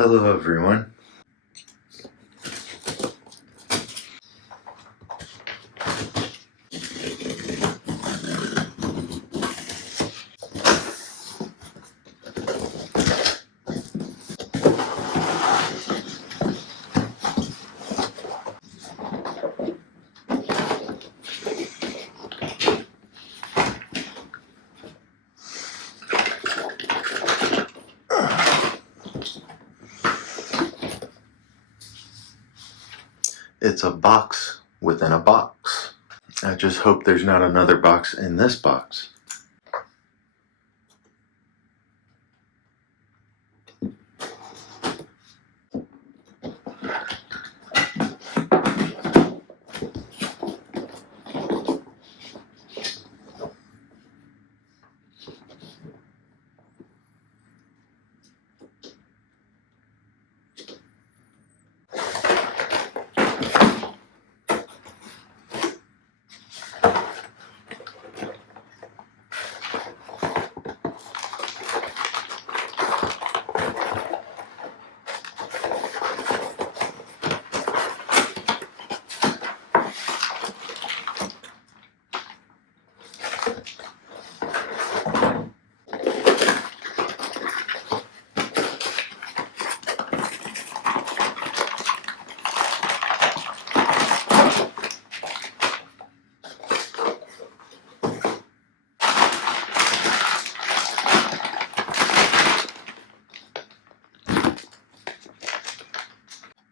Hello everyone. It's a box within a box. I just hope there's not another box in this box.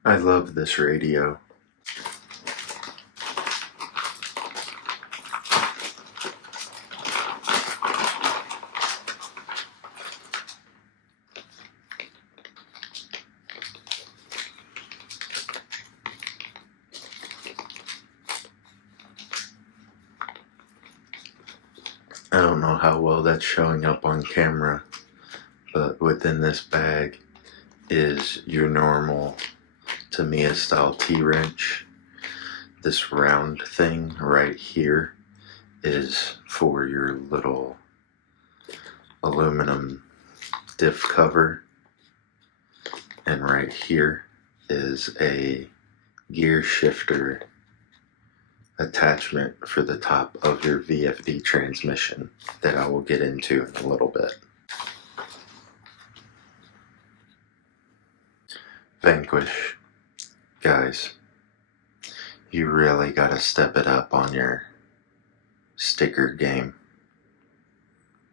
I love this radio. I don't know how well that's showing up on camera, but within this bag is your normal Tamiya style T-wrench. This round thing right here is for your little aluminum diff cover, and right here is a gear shifter attachment for the top of your VFD transmission that I will get into in a little bit. Vanquish, guys, you really gotta step it up on your sticker game.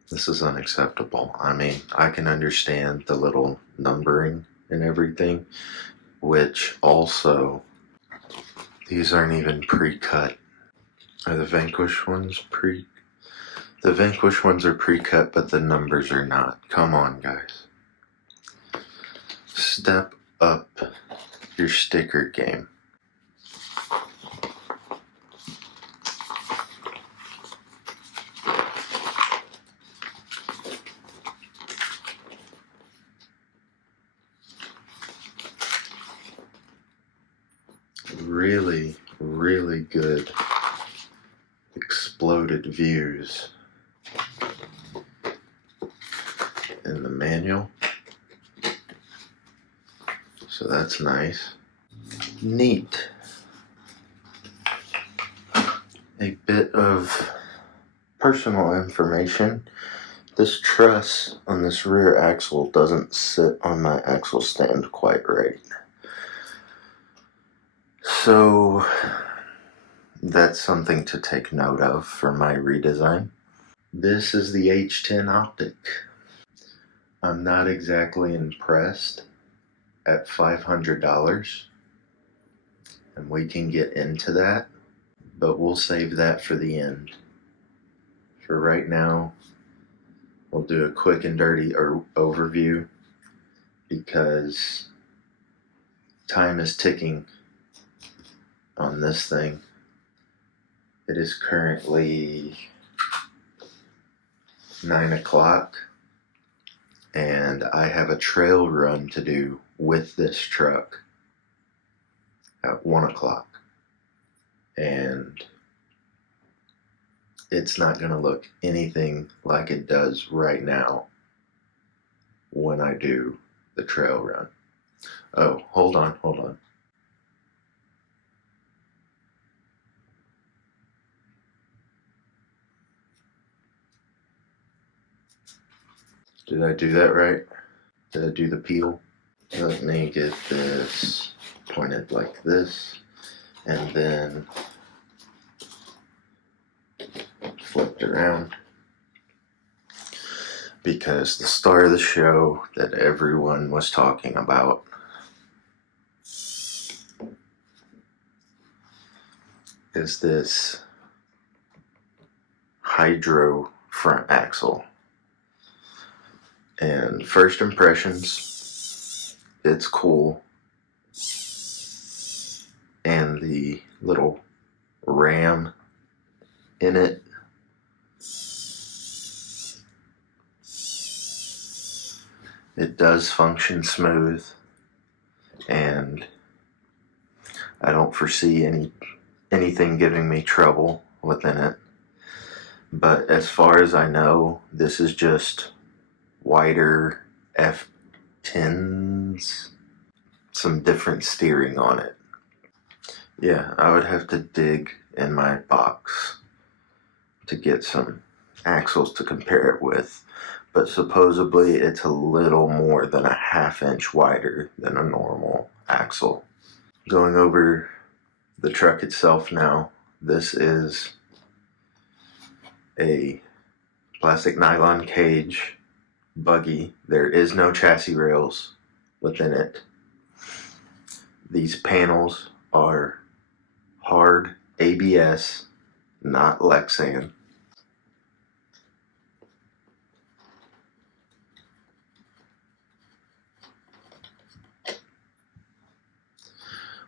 This is unacceptable. I mean, I can understand the little numbering and everything, which also, these aren't even pre-cut. Are the Vanquish ones The Vanquish ones are pre-cut, but the numbers are not. Come on, guys. Step up your sticker game. Really, really good exploded views in the manual, so that's nice. Neat. A bit of personal information. This truss on this rear axle doesn't sit on my axle stand quite right, so that's something to take note of for my redesign. This is the H10 Optic. I'm not exactly impressed at $500, and we can get into that, but we'll save that for the end. For right now, we'll do a quick and dirty overview because time is ticking on this thing. It is currently 9 o'clock, and I have a trail run to do with this truck at 1 o'clock, and it's not going to look anything like it does right now when I do the trail run. Oh, hold on. Did I do that right? Did I do the peel? Let me get this pointed like this, and then flipped around. Because the star of the show that everyone was talking about is this hydro front axle. And first impressions, it's cool. And the little ram in it, it does function smooth, and I don't foresee anything giving me trouble within it. But as far as I know, this is just wider F10s, some different steering on it. Yeah, I would have to dig in my box to get some axles to compare it with, but supposedly it's a little more than a half-inch wider than a normal axle. Going over the truck itself now, this is a plastic nylon cage buggy. There is no chassis rails within it. These panels are hard ABS, not Lexan.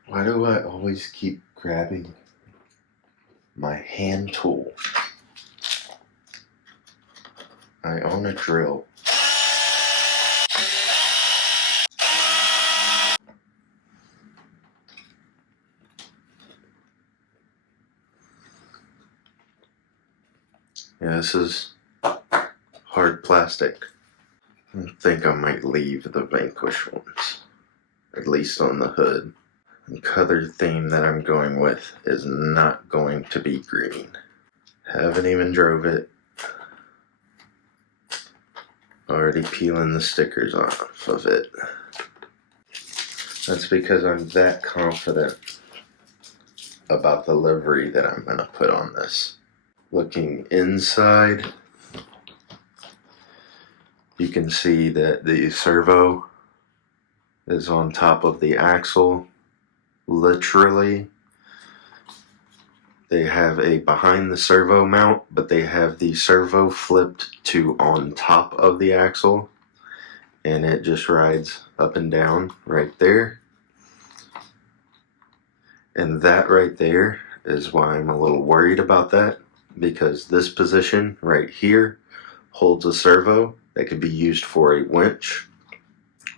Why do I always keep grabbing my hand tool? I own a drill. Yeah, this is hard plastic. I think I might leave the Vanquish ones, at least on the hood. The color theme that I'm going with is not going to be green. Haven't even drove it. Already peeling the stickers off of it. That's because I'm that confident about the livery that I'm going to put on this. Looking inside, you can see that the servo is on top of the axle. Literally, they have a behind the servo mount, but they have the servo flipped to on top of the axle, and it just rides up and down right there. And that right there is why I'm a little worried about that, because this position right here holds a servo that could be used for a winch,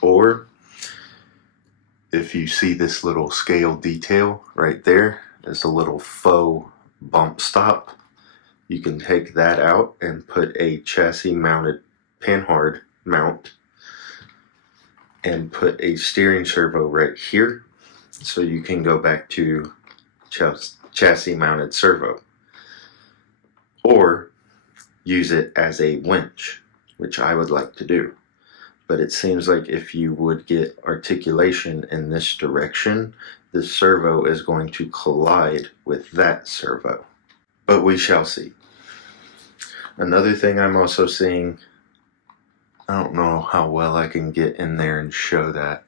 or if you see this little scale detail right there, there's a little faux bump stop. You can take that out and put a chassis mounted panhard mount and put a steering servo right here, so you can go back to chassis mounted servo, or use it as a winch, which I would like to do. But it seems like if you would get articulation in this direction, the servo is going to collide with that servo. But we shall see. Another thing I'm also seeing, I don't know how well I can get in there and show that,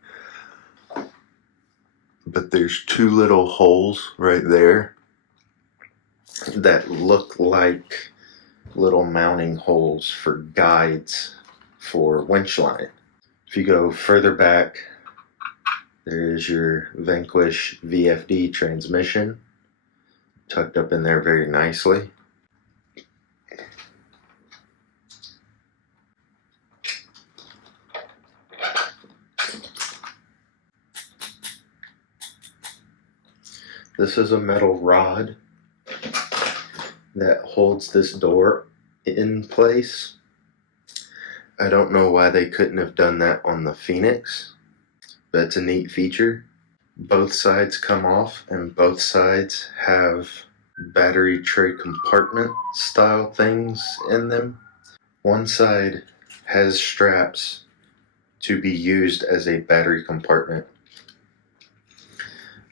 but there's two little holes right there that look like little mounting holes for guides for winch line. If you go further back, there is your Vanquish VFD transmission tucked up in there very nicely. This is a metal rod that holds this door in place. I don't know why they couldn't have done that on the Phoenix, but it's a neat feature. Both sides come off, and both sides have battery tray compartment style things in them. One side has straps to be used as a battery compartment,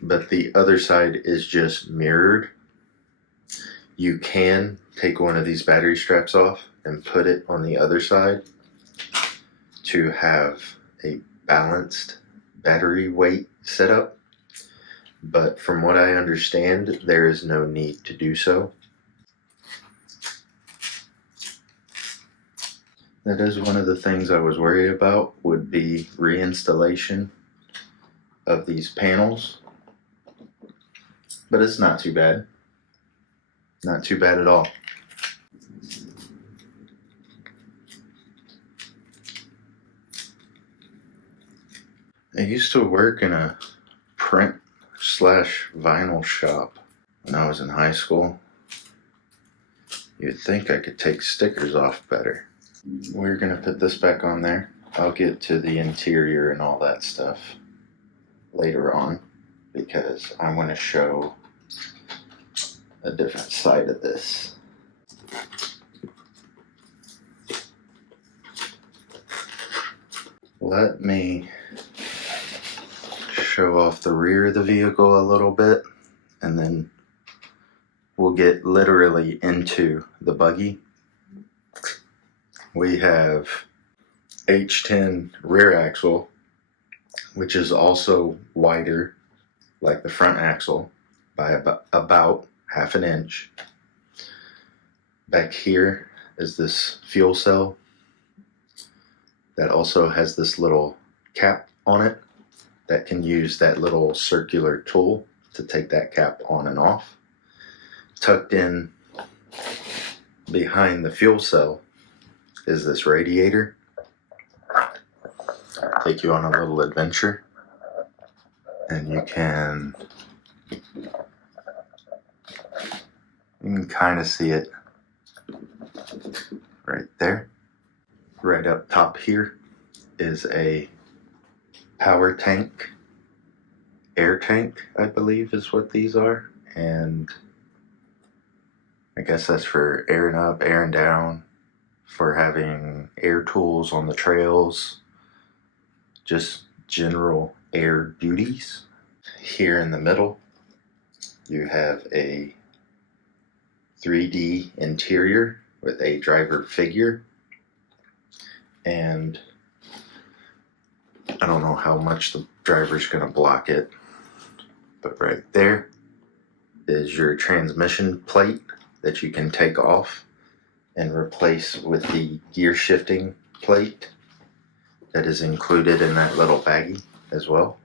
but the other side is just mirrored. You can take one of these battery straps off and put it on the other side to have a balanced battery weight setup. But from what I understand, there is no need to do so. That is one of the things I was worried about, would be reinstallation of these panels. But it's not too bad. Not too bad at all. I used to work in a print/vinyl shop when I was in high school. You'd think I could take stickers off better. We're gonna put this back on there. I'll get to the interior and all that stuff later on, because I want to show a different side of this. Let me show off the rear of the vehicle a little bit, and then we'll get literally into the buggy. We have H10 rear axle, which is also wider, like the front axle, by about half an inch. Back here is this fuel cell that also has this little cap on it that can use that little circular tool to take that cap on and off. Tucked in behind the fuel cell is this radiator. Take you on a little adventure, and you can kind of see it right there. Right up top here is a power tank, air tank, I believe is what these are, and I guess that's for airing up, airing down, for having air tools on the trails, just general air duties. Here in the middle, you have a 3D interior with a driver figure, and I don't know how much the driver's going to block it, but right there is your transmission plate that you can take off and replace with the gear shifting plate that is included in that little baggie as well.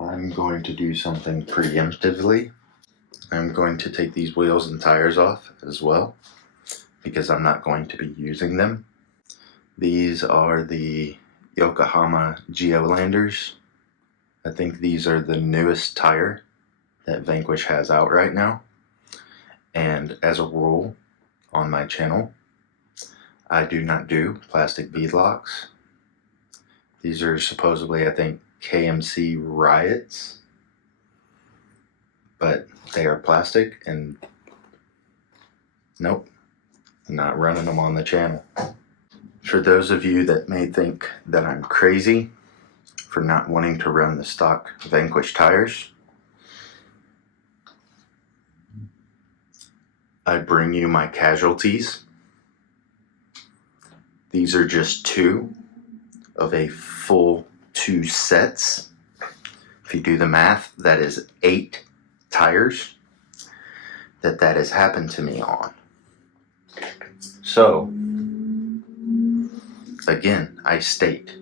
I'm going to do something preemptively. I'm going to take these wheels and tires off as well, because I'm not going to be using them. These are the Yokohama Geolanders. I think these are the newest tire that Vanquish has out right now. And as a rule on my channel, I do not do plastic beadlocks. These are supposedly, I think, KMC Riots, but they are plastic, and nope, I'm not running them on the channel. For those of you that may think that I'm crazy for not wanting to run the stock Vanquish tires, I bring you my casualties. These are just 2 of a full 2 sets. If you do the math, that is 8 tires that has happened to me on. So, again, I state,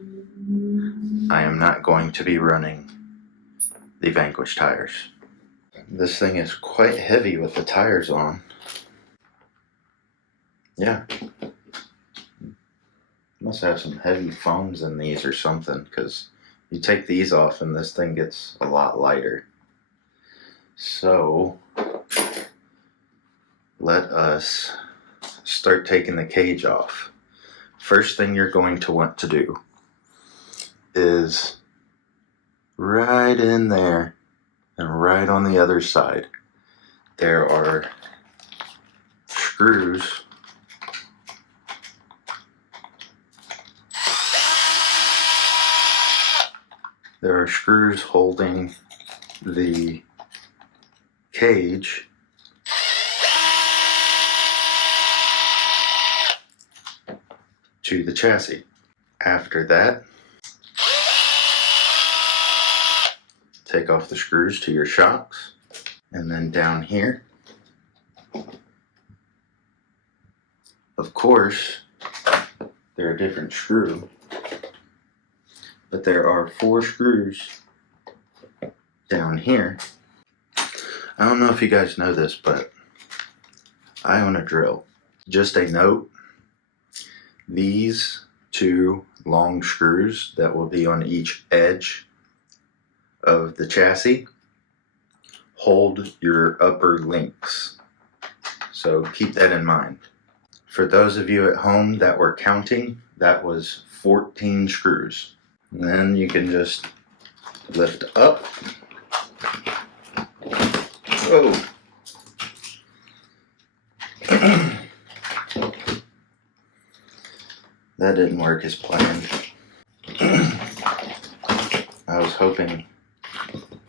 I am not going to be running the Vanquish tires. This thing is quite heavy with the tires on. Yeah. Must have some heavy foams in these or something, because you take these off and this thing gets a lot lighter. So, let us start taking the cage off. First thing you're going to want to do is right in there and right on the other side. There are screws holding the cage to the chassis. After that, take off the screws to your shocks, and then down here, of course, they're a different screw, but there are 4 screws down here. I don't know if you guys know this, but I own a drill. Just a note, these 2 long screws that will be on each edge of the chassis hold your upper links. So keep that in mind. For those of you at home that were counting, that was 14 screws. And then you can just lift up. Whoa. That didn't work as planned. I was hoping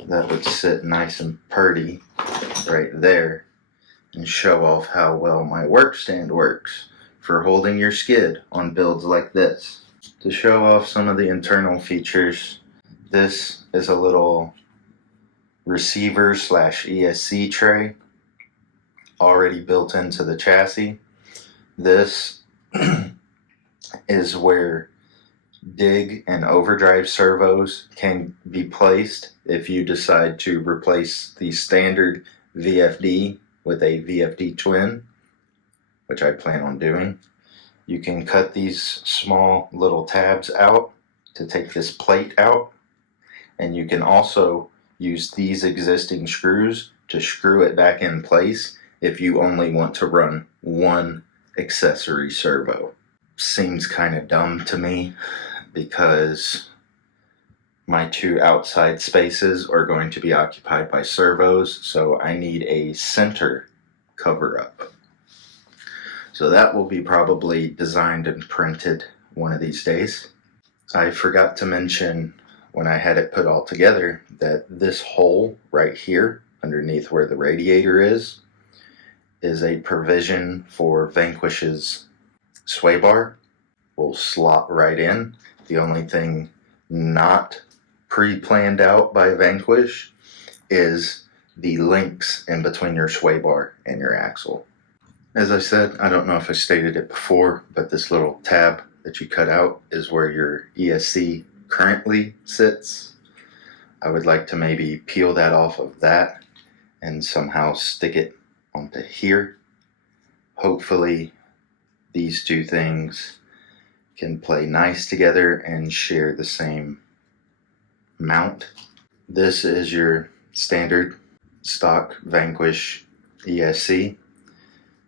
that would sit nice and purty right there and show off how well my work stand works for holding your skid on builds like this. To show off some of the internal features, this is a little receiver / ESC tray already built into the chassis. This is where dig and overdrive servos can be placed if you decide to replace the standard VFD with a VFD twin, which I plan on doing. You can cut these small little tabs out to take this plate out, and you can also use these existing screws to screw it back in place if you only want to run one accessory servo. Seems kind of dumb to me because my 2 outside spaces are going to be occupied by servos, so I need a center cover up. So that will be probably designed and printed one of these days. I forgot to mention when I had it put all together that this hole right here underneath where the radiator is a provision for Vanquish's sway bar. Will slot right in. The only thing not pre-planned out by Vanquish is the links in between your sway bar and your axle. As I said, I don't know if I stated it before, but this little tab that you cut out is where your ESC currently sits. I would like to maybe peel that off of that and somehow stick it onto here. Hopefully these 2 things can play nice together and share the same mount. This is your standard stock Vanquish ESC,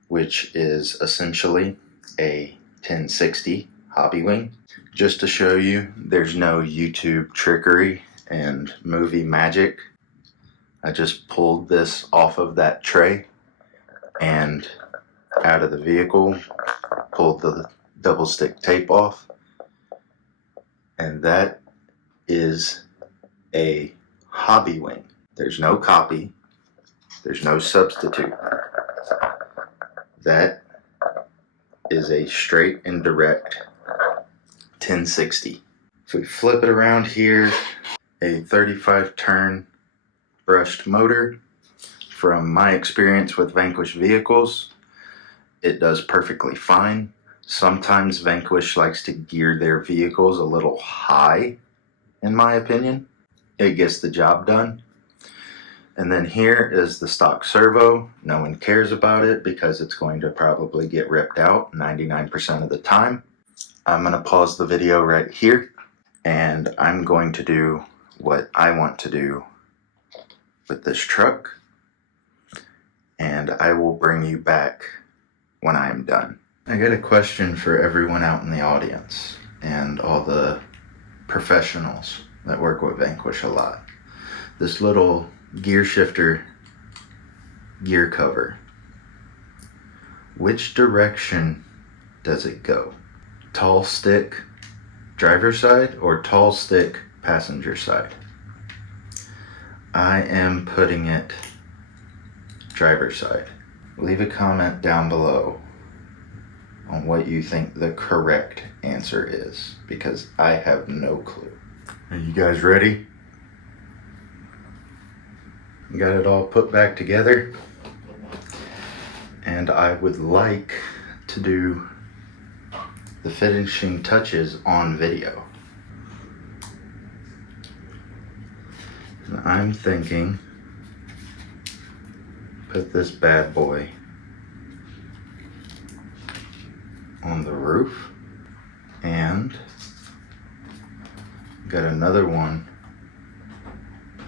which is essentially a 1060 hobby wing. Just to show you, there's no YouTube trickery and movie magic. I just pulled this off of that tray and out of the vehicle, pulled the double stick tape off, and that is a hobby wing. There's no copy, there's no substitute. That is a straight and direct 1060. If we flip it around here, a 35 turn brushed motor. From my experience with Vanquish vehicles, it does perfectly fine. Sometimes Vanquish likes to gear their vehicles a little high, in my opinion. It gets the job done. And then here is the stock servo. No one cares about it because it's going to probably get ripped out 99% of the time. I'm going to pause the video right here, and I'm going to do what I want to do with this truck, and I will bring you back when I am done. I got a question for everyone out in the audience and all the professionals that work with Vanquish a lot. This little gear shifter gear cover, which direction does it go? Tall stick driver's side or tall stick passenger side? I am putting it driver's side. Leave a comment down below on what you think the correct answer is, because I have no clue. Are you guys ready? Got it all put back together, and I would like to do the finishing touches on video. And I'm thinking, put this bad boy on the roof, and got another one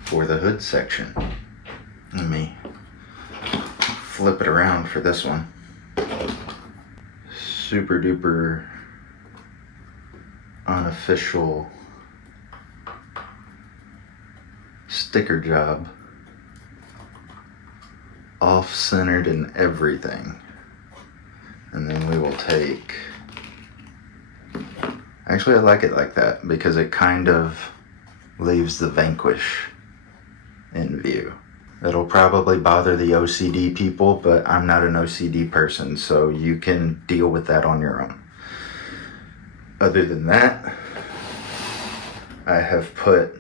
for the hood section. Let me flip it around for this one. Super duper unofficial sticker job, off-centered and everything. And then we will take, actually I like it like that because it kind of leaves the Vanquish in view. It'll probably bother the OCD people, but I'm not an OCD person, so you can deal with that on your own. Other than that, I have put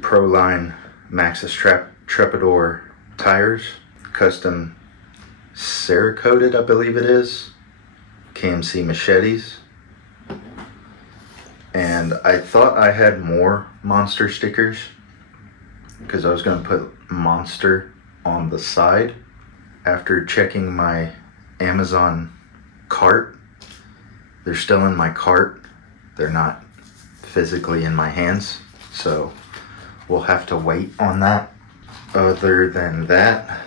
Proline Maxxis Trepador tires, custom Cerakoted, I believe it is, KMC machetes. And I thought I had more Monster stickers because I was going to put Monster on the side. After checking my Amazon cart, they're still in my cart. They're not physically in my hands, so we'll have to wait on that. Other than that,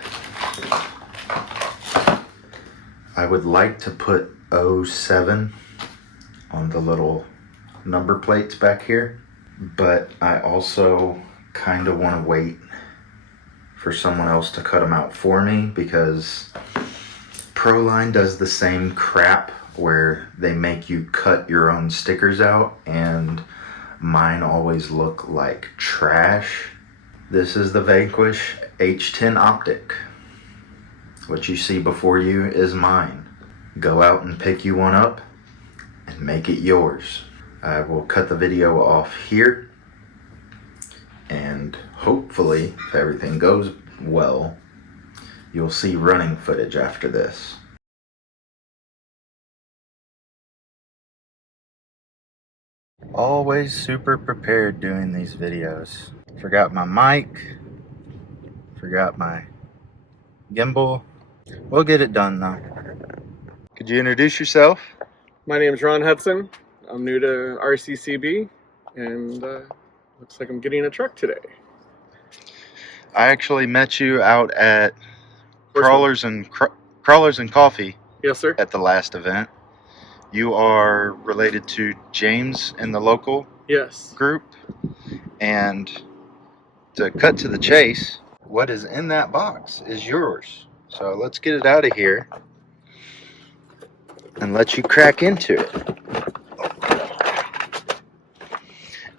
I would like to put 07 on the little number plates back here, but I also kind of want to wait for someone else to cut them out for me, because Proline does the same crap where they make you cut your own stickers out, and mine always look like trash. This is the Vanquish H10 Optic. What you see before you is mine. Go out and pick you one up and make it yours. I will cut the video off here, and hopefully, if everything goes well, you'll see running footage after this. Always super prepared doing these videos. Forgot my mic, forgot my gimbal. We'll get it done though. Could you introduce yourself? My name is Ron Hudson. I'm new to RCCB, and looks like I'm getting a truck today. I actually met you out at Crawlers and Coffee. Yes, sir. At the last event. You are related to James in the local group. And to cut to the chase, what is in that box is yours. So let's get it out of here and let you crack into it.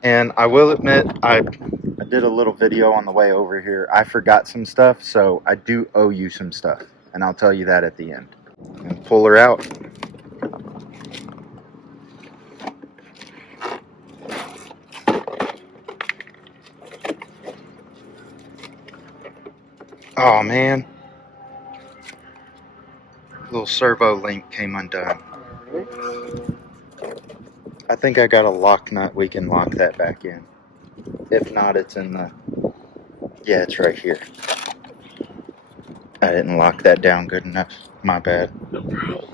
And I will admit, I did a little video on the way over here. I forgot some stuff, so I do owe you some stuff. And I'll tell you that at the end. And pull her out. Oh man. Little servo link came undone. I think I got a lock nut. We can lock that back in. If not, it's in the... Yeah, it's right here. I didn't lock that down good enough. My bad. No problem.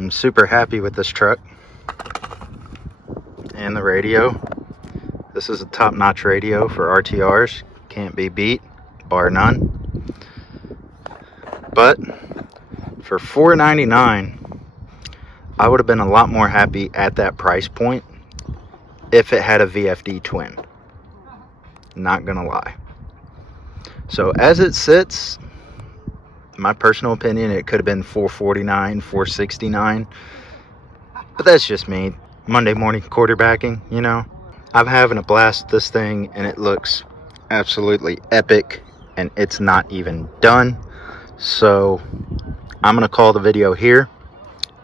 I'm super happy with this truck and the radio. This is a top-notch radio for RTRs. Can't be beat, bar none. But for $499, I would have been a lot more happy at that price point if it had a VFD twin. Not gonna lie. So as it sits, my personal opinion, it could have been $449, $469. But that's just me. Monday morning quarterbacking, you know. I'm having a blast with this thing, and it looks absolutely epic, and it's not even done. So I'm gonna call the video here,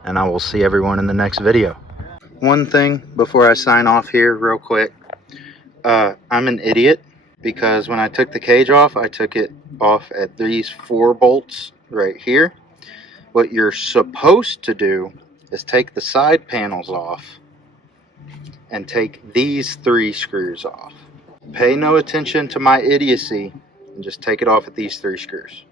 and I will see everyone in the next video. One thing before I sign off here real quick, I'm an idiot because when I took the cage off, I took it off at these 4 bolts right here. What you're supposed to do is take the side panels off and take these 3 screws off. Pay no attention to my idiocy and just take it off at these 3 screws.